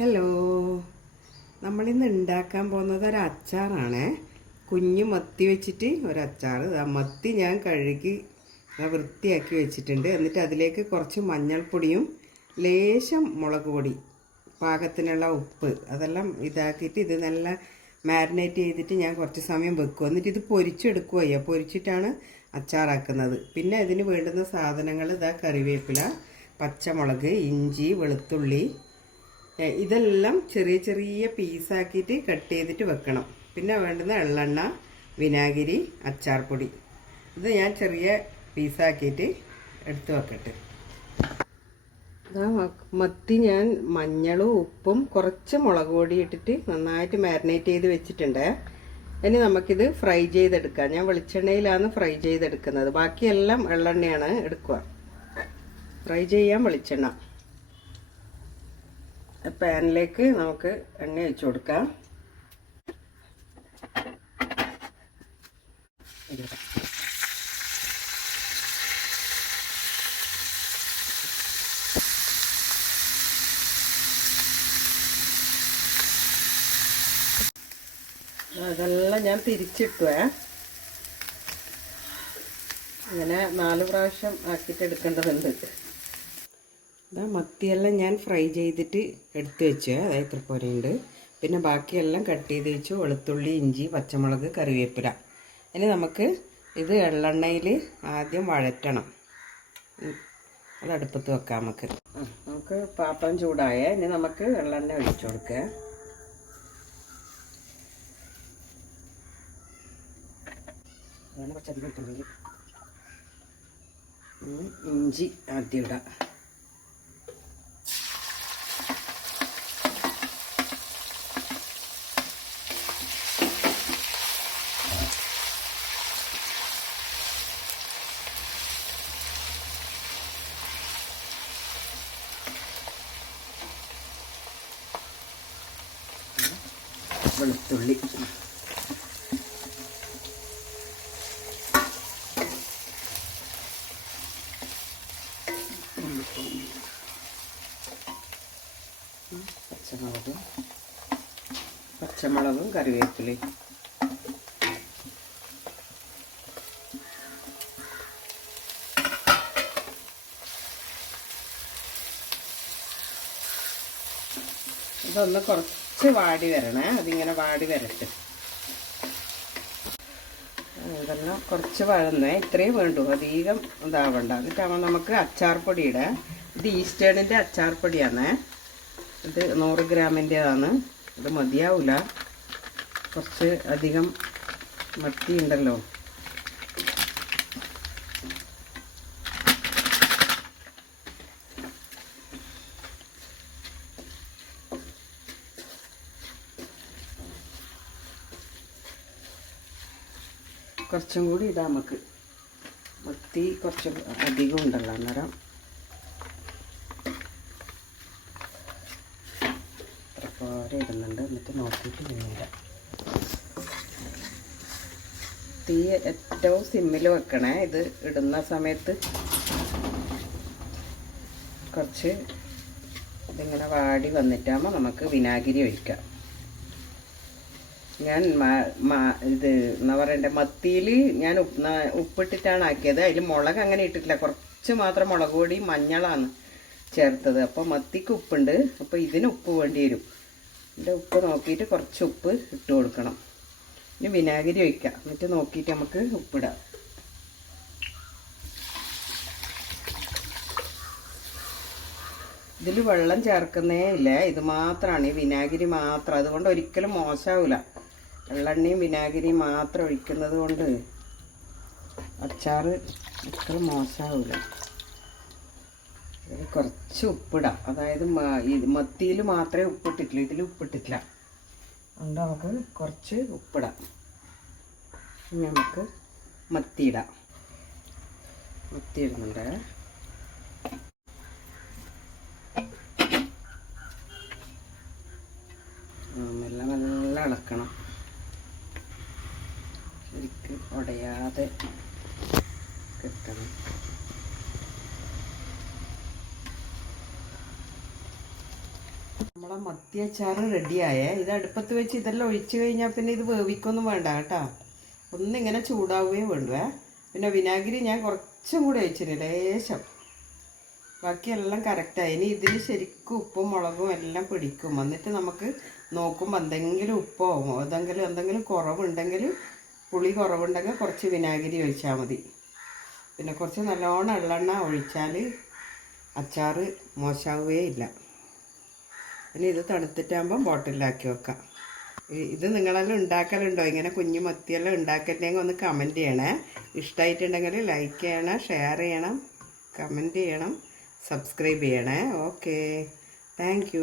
Hello നമ്മളിന്ന് ഉണ്ടാക്കാൻ പോകുന്നത് ഒരു അച്ചാറാണ്. കുഞ്ഞു മത്തി വെച്ചിട്ട് ഒരു ആ മത്തി ഞാൻ കഴുകി വൃത്തിയാക്കി വെച്ചിട്ടുണ്ട്. എന്നിട്ട് അതിലേക്ക് കുറച്ച് മഞ്ഞൾപ്പൊടിയും ലേശം മുളക് പൊടി പാകത്തിനുള്ള ഉപ്പ് അതെല്ലാം ഇതാക്കിയിട്ട് ഇത് നല്ല മാരിനേറ്റ് ചെയ്തിട്ട് ഞാൻ കുറച്ച് സമയം വെക്കും. എന്നിട്ട് ഇത് പൊരിച്ചെടുക്കുക ചെയ്യുക പൊരിച്ചിട്ടാണ് അച്ചാറാക്കുന്നത്. പിന്നെ ഇതിന് വേണ്ടുന്ന സാധനങ്ങൾ ഇതാ കറിവേപ്പില പച്ചമുളക് ഇഞ്ചി വെളുത്തുള്ളി ഇതെല്ലാം ചെറിയ ചെറിയ പീസാക്കിയിട്ട് കട്ട് ചെയ്തിട്ട് വെക്കണം. പിന്നെ വേണ്ടുന്ന എള്ളെണ്ണ വിനാഗിരി അച്ചാർ പൊടി ഇത് ഞാൻ ചെറിയ പീസാക്കിയിട്ട് എടുത്ത് വെക്കട്ടെ. മത്തി ഞാൻ മഞ്ഞളും ഉപ്പും കുറച്ച് മുളക് പൊടി ഇട്ടിട്ട് നന്നായിട്ട് മാരിനേറ്റ് ചെയ്ത് വെച്ചിട്ടുണ്ട്. ഇനി നമുക്കിത് ഫ്രൈ ചെയ്തെടുക്കാം. ഞാൻ വെളിച്ചെണ്ണയിലാണ് ഫ്രൈ ചെയ്തെടുക്കുന്നത്. ബാക്കിയെല്ലാം എള്ളെണ്ണയാണ് എടുക്കുക. ഫ്രൈ ചെയ്യാൻ വെളിച്ചെണ്ണ. പാനിലേക്ക് നമുക്ക് എണ്ണ ഒഴിച്ചു കൊടുക്കാം. അതെല്ലാം ഞാൻ തിരിച്ചിട്ടുവേ അങ്ങനെ നാല് പ്രാവശ്യം ആക്കിയിട്ട് എടുക്കേണ്ടതുണ്ട് മത്തിയെല്ലാം ഞാൻ ഫ്രൈ ചെയ്തിട്ട് എടുത്തു വെച്ചു അതായത് ഇത്ര പോരയുണ്ട് പിന്നെ ബാക്കിയെല്ലാം കട്ട് ചെയ്ത് വെച്ചു വെളുത്തുള്ളി ഇഞ്ചി പച്ചമുളക് കറിവേപ്പില. ഇനി നമുക്ക് ഇത് എള്ളെണ്ണയിൽ ആദ്യം വഴറ്റണം. അത് അടുപ്പത്ത് വെക്കാം നമുക്ക്. നമുക്ക് പാത്രം ചൂടായ ഇനി നമുക്ക് എള്ളെണ്ണ ഒഴിച്ചു കൊടുക്കുക ഇഞ്ചി ആദ്യം ഇടാം. വെളുത്തുള്ളി. പച്ചമുളകും പച്ചമുളകും കറിവേപ്പിലയും. ഇതൊന്ന് കുറച്ച് വാടി വരണേ. അതിങ്ങനെ വാടി വരട്ടെ. ഇതെല്ലാം കുറച്ച് വഴന്നേ. ഇത്രയും വേണ്ടു. അധികം ഇതാവണ്ട. എന്നിട്ടാവുമ്പോൾ നമുക്ക് അച്ചാർപ്പൊടി പൊടിയുടെ. ഇത് ഈസ്റ്റേണിന്റെ അച്ചാർപ്പൊടിയാണ് ഇത് നൂറ് ഗ്രാമിന്റെതാണ് ഇത് മതിയാവില്ല കുറച്ച് അധികം മത്തി ഉണ്ടല്ലോ കുറച്ചും കൂടി ഇടാം നമുക്ക് വൃത്തി കുറച്ച് അധികം ഉണ്ടല്ലോ അന്നേരം. ഇത്ര പോരെ ഇടുന്നുണ്ട്. എന്നിട്ട് നോക്കിയിട്ട് പിന്നീട് തീ ഏറ്റവും സിമ്മിൽ വെക്കണേ. ഇത് ഇടുന്ന സമയത്ത് കുറച്ച് ഇതിങ്ങനെ വാടി വന്നിട്ടാകുമ്പോൾ നമുക്ക് വിനാഗിരി ഒഴിക്കാം. ഞാൻ ഇത് എന്താ പറയണ്ടേ മത്തിയിൽ ഞാൻ ഉപ്പിട്ടിട്ടാണ് ആക്കിയത്. അതിൽ മുളക് അങ്ങനെ ഇട്ടിട്ടില്ല. കുറച്ച് മാത്രം മുളക് പൊടി മഞ്ഞളാണ് ചേർത്തത്. അപ്പോൾ മത്തിക്ക് ഉപ്പുണ്ട്. അപ്പോൾ ഇതിന് ഉപ്പ് വേണ്ടി വരും. എന്റെ ഉപ്പ് നോക്കിയിട്ട് കുറച്ച് ഉപ്പ് ഇട്ട് കൊടുക്കണം. ഇനി വിനാഗിരി ഒഴിക്കാം. എന്നിട്ട് നോക്കിയിട്ട് നമുക്ക് ഉപ്പിടാം. ഇതിൽ വെള്ളം ചേർക്കുന്നേ ഇല്ല. ഇത് മാത്രമാണ് ഈ വിനാഗിരി മാത്രം. അതുകൊണ്ട് ഒരിക്കലും മോശമാവില്ല വെള്ളെണ്ണയും വിനാഗിരിയും മാത്രം ഒഴിക്കുന്നത് കൊണ്ട് അച്ചാറ് അത്ര മോശമാവില്ല കുറച്ച് ഉപ്പിടാം. അതായത് മത്തിയിൽ മാത്രമേ ഉപ്പിട്ടിട്ടില്ല ഇതിൽ ഉപ്പിട്ടിട്ടില്ല. അതുകൊണ്ട് നമുക്ക് കുറച്ച് ഉപ്പിടാം. നമുക്ക് മത്തിയിടാം. മത്തി ഇടുന്നുണ്ട് ഉടയാതെ കിട്ടണം. നമ്മളെ മത്തി അച്ചാറ് റെഡിയായേ. ഇത് അടുപ്പത്ത് വെച്ച് ഇതെല്ലാം ഒഴിച്ചു കഴിഞ്ഞാൽ പിന്നെ ഇത് വേവിക്കൊന്നും വേണ്ട കേട്ടോ. ഒന്നിങ്ങനെ ചൂടാവുകയും വേണ്ടുവേ പിന്നെ വിനാഗിരി ഞാൻ കുറച്ചും കൂടി ഒഴിച്ചിന് ലേശം. ബാക്കിയെല്ലാം കറക്റ്റായി ഇനി ഇതിൽ ശരിക്കും ഉപ്പും മുളകും എല്ലാം പിടിക്കും. എന്നിട്ട് നമുക്ക് നോക്കുമ്പോൾ എന്തെങ്കിലും ഉപ്പോ എന്തെങ്കിലും എന്തെങ്കിലും കുറവുണ്ടെങ്കിൽ പുളി കുറവുണ്ടെങ്കിൽ കുറച്ച് വിനാഗിരി ഒഴിച്ചാൽ മതി. പിന്നെ കുറച്ച് നല്ലോണം എള്ളെണ്ണ ഒഴിച്ചാൽ അച്ചാറ് ഇല്ല. ഇനി ഇത് തണുത്തിട്ടാകുമ്പം ബോട്ടിലാക്കി വെക്കാം. ഇത് നിങ്ങളെല്ലാം ഉണ്ടാക്കലുണ്ടോ? ഇങ്ങനെ കുഞ്ഞു മത്തിയെല്ലാം ഉണ്ടാക്കണ്ടെങ്കിൽ ഒന്ന് കമന്റ് ചെയ്യണേ. ഇഷ്ടമായിട്ടുണ്ടെങ്കിൽ ലൈക്ക് ചെയ്യണം ഷെയർ ചെയ്യണം കമന്റ് ചെയ്യണം സബ്സ്ക്രൈബ് ചെയ്യണേ. Okay thank